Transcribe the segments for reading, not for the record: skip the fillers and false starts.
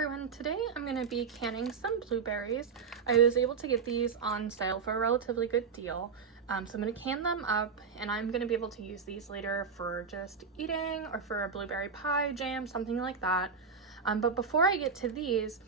everyone, today I'm going to be canning some blueberries. I was able to get these on sale for a relatively good deal. So I'm going to can them up and I'm going to be able to use these later for just eating or for a blueberry pie, jam, something like that. But before I get to these,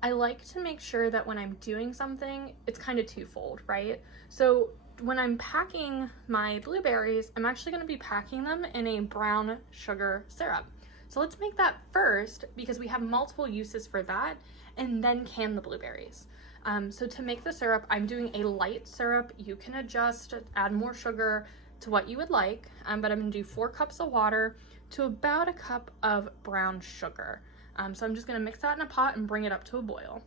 I like to make sure that when I'm doing something, it's kind of twofold, right? So when I'm packing my blueberries, I'm actually going to be packing them in a brown sugar syrup. So let's make that first because we have multiple uses for that, and then can the blueberries. So to make the syrup, I'm doing a light syrup. You can adjust, add more sugar to what you would like, but I'm gonna do 4 cups of water to about a cup of brown sugar. So I'm just gonna mix that in a pot and bring it up to a boil.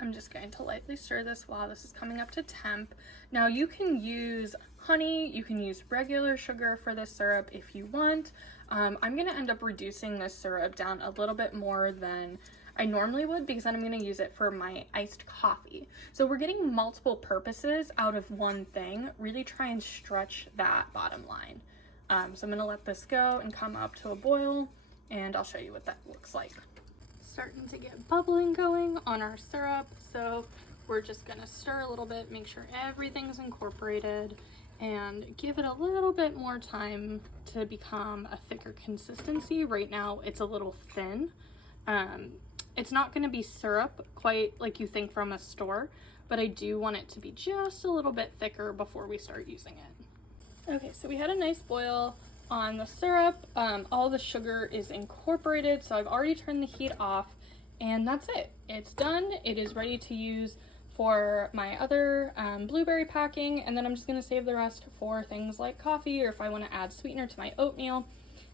I'm just going to lightly stir this while this is coming up to temp. Now you can use honey, you can use regular sugar for this syrup if you want. I'm gonna end up reducing this syrup down a little bit more than I normally would because then I'm gonna use it for my iced coffee. So we're getting multiple purposes out of one thing. Really try and stretch that bottom line. So I'm gonna let this go and come up to a boil and I'll show you what that looks like. Starting to get bubbling going on our syrup, so we're just gonna stir a little bit, make sure everything's incorporated, and give it a little bit more time to become a thicker consistency. Right now it's a little thin. It's not going to be syrup quite like you think from a store, but I do want it to be just a little bit thicker before we start using it. Okay, so we had a nice boil on the syrup. All the sugar is incorporated, so I've already turned the heat off, and that's it. It's done. It is ready to use for my other blueberry packing, and then I'm just going to save the rest for things like coffee or if I want to add sweetener to my oatmeal,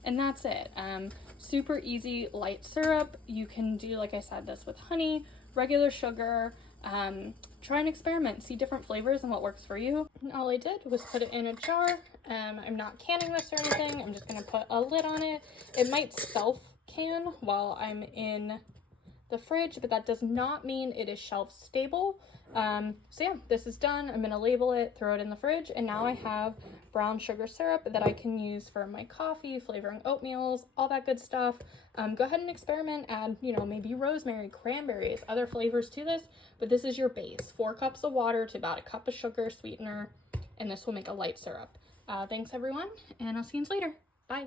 and that's it. Super easy light syrup. You can do, like I said, this with honey, regular sugar. Try and experiment, see different flavors and what works for you. And all I did was put it in a jar. I'm not canning this or anything. I'm just going to put a lid on it. It might self-can while I'm in the fridge, but that does not mean it is shelf stable. So yeah, this is done. I'm gonna label it, throw it in the fridge, and now I have brown sugar syrup that I can use for my coffee, flavoring oatmeals, all that good stuff. Go ahead and experiment, add, maybe rosemary, cranberries, other flavors to this, but this is your base. 4 cups of water to about a cup of sugar, sweetener, and this will make a light syrup. Thanks everyone, and I'll see you later. Bye.